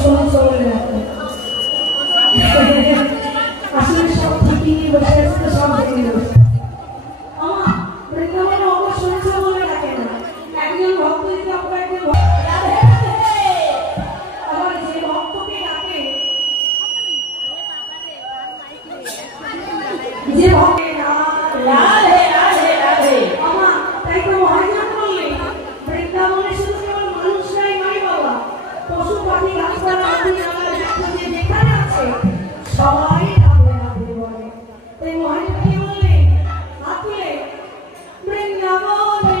শোনো চলে যাবে আসলে সব ঠিকই বসে আছে তো সব ভেঙে বসে আমার বৃন্দাবনে অবশ্যই শুনেছে বলে রাখে না একজন ভক্ত যদি আপনার একজন আমার যে ভক্তকে ডাকে যে ভক্ত রাধে রাধে রাধে আমার তাই তো মহাজন বললেন বৃন্দাবনে শুধু কেবল মানুষরাই নয় বাবা পশু পাখি গাছপালা যেখানে আছে সবাই রাধে রাধে বলে তাই মহাজন কি বললেন হাত তুলে বৃন্দাবনে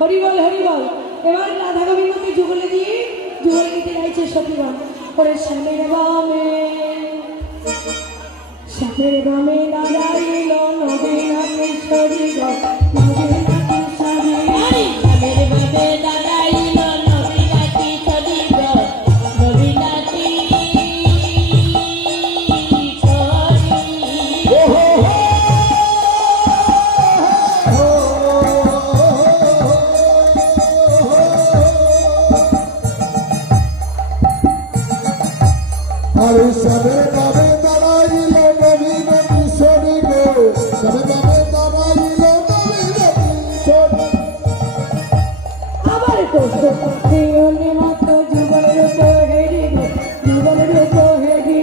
হরিবল হরিবল এবার রাধা গোবিন্দকে যুগলে দিয়ে যুগলে দিতে চাইছে সতীগণ ওরে শ্যামের বামে সাপের বামে দাঁড়াইল নবীনা কিশোরী গো নবীনা কিশোরী সাপের বামে দাঁড়াইল নবীনা কিশোরী গো নবীনা আরে সাবের বাবে দাঁড়াইল নবীনা কিশোরী গো সাবের বাবে দাঁড়াইল নবীনা কিশোরী আবার কষ্ট পাখি অলি মত যুগলের হেরি গো যুগলের হেরি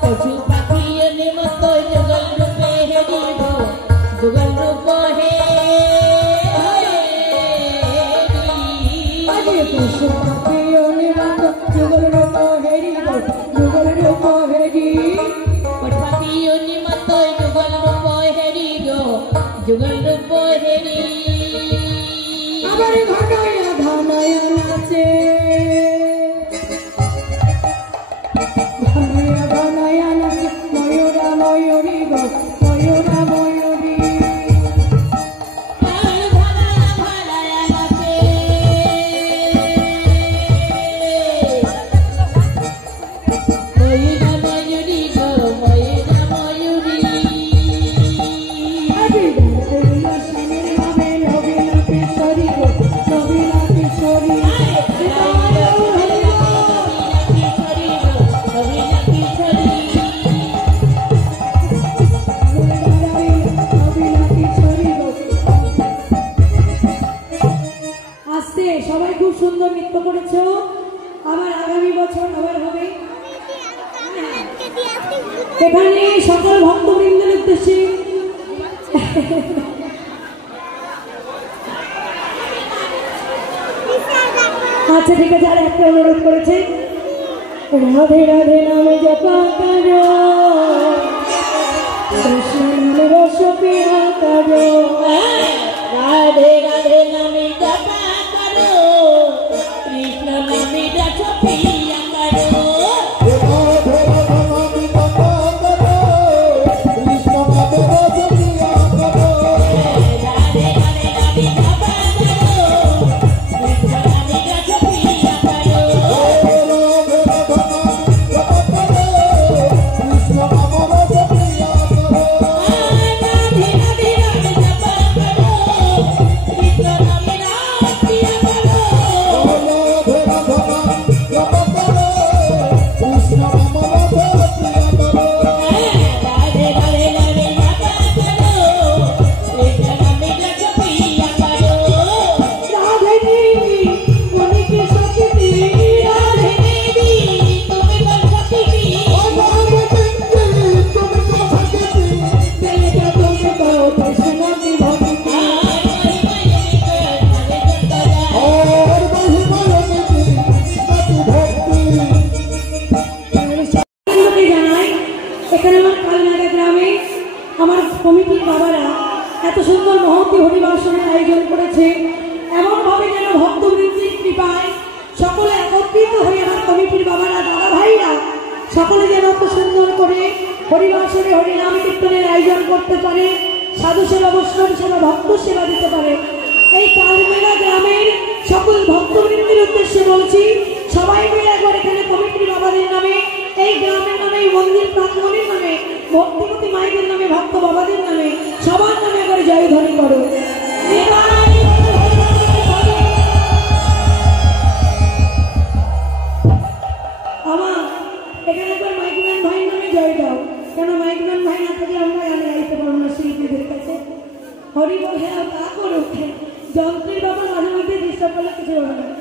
পশু পাখি অলি মত যুগল রূপে হেরি গো যুগল রূপ পশু পাখি অলি মত যুগল রূপ হেরি গো যুগল রূপ হেরি পশু পাখি অলি মত যুগল রূপ হেরি গো যুগল রূপ হেরি আবার ঘটায়া ধানায়া নাচে ঘনায়া ঘনায়া নাচে ময়ূরা ময়ূরী গো ময়ূরা ময়ূরী সবাই খুব সুন্দর নৃত্য করেছো আবার আগামী বছর আবার হবে এখানে সকল ভক্তবৃন্দের উদ্দেশ্যে আচ্ছা ঠিক আছে আর একটা অনুরোধ করেছে রাধে রাধে নামে জপা করো কৃষ্ণ নামে রস পিয়া করো রাধে রাধে নামে জপা করো কৃষ্ণ নামে রস পিয়া করো কমিটির বাবারা এত সুন্দর মহতী হরিবাসনের আয়োজন করেছে এমন ভাবে যেন ভক্তবৃন্দের কৃপায় সকলে একত্রিত হয়ে আমার কমিটির বাবারা দাদা ভাইরা সকলে যেন এত সুন্দর করে হরিবাসনে হরিনাম কীর্তনের আয়োজন করতে পারে সাধু সেবা বৈষ্ণব সেবা ভক্ত সেবা দিতে পারে এই তালমেলা গ্রামের সকল ভক্তবৃন্দের উদ্দেশ্যে বলছি সবাই মিলে একবার এখানে কমিটির বাবাদের নামে এই গ্রামের নামে এই মন্দির প্রাঙ্গণের নামে ভক্তিমতী মায়েদের নামে ভক্ত বাবাদের নামে সবার নামে একবার জয়ধ্বনি করো আমার এখানে একবার মাইকম্যান ভাইয়ের নামে জয় দাও কেন মাইকম্যান ভাই না থাকলে আমরা গানে গাইতে পারবো না শিল্পীদের কাছে হরি বল হ্যাঁ তা করো যন্ত্রের বাবা মাঝে মাঝে ডিস্টার্ব করলে কিছু হবে না